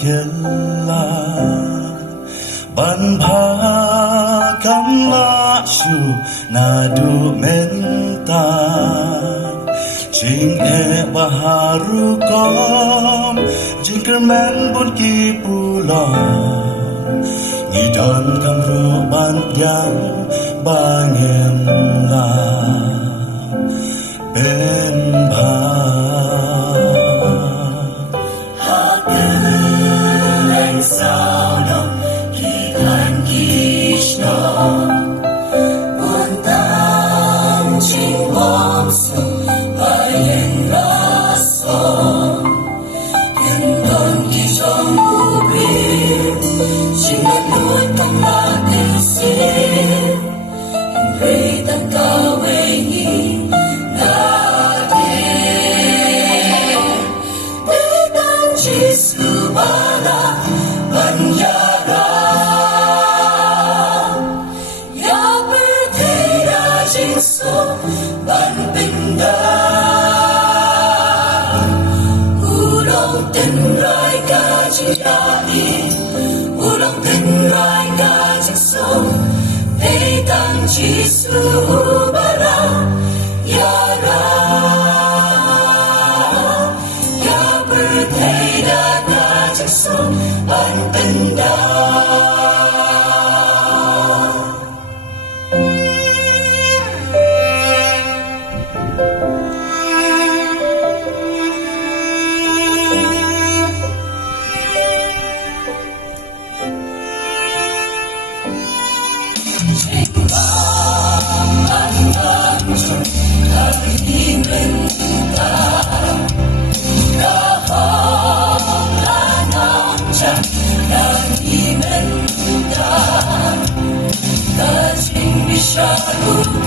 kela ban pha kam la shu na du menta jing e baharu kom jingkerman bun ki pulang ni don kam ru ban yang bangem la ben ba Sauno kikan gishno untang jingwangso bayan raso yundon gishong ubi sinanut ang lakisin Blei tang kawengi natin Betang jisubala Banjara Ya bertera jinso Ban pinda Ulang tenrai kajiyani Ulang tenrai kajinso Petang jisu bara Yara Ya bertera kajinso Ban pinda Shadow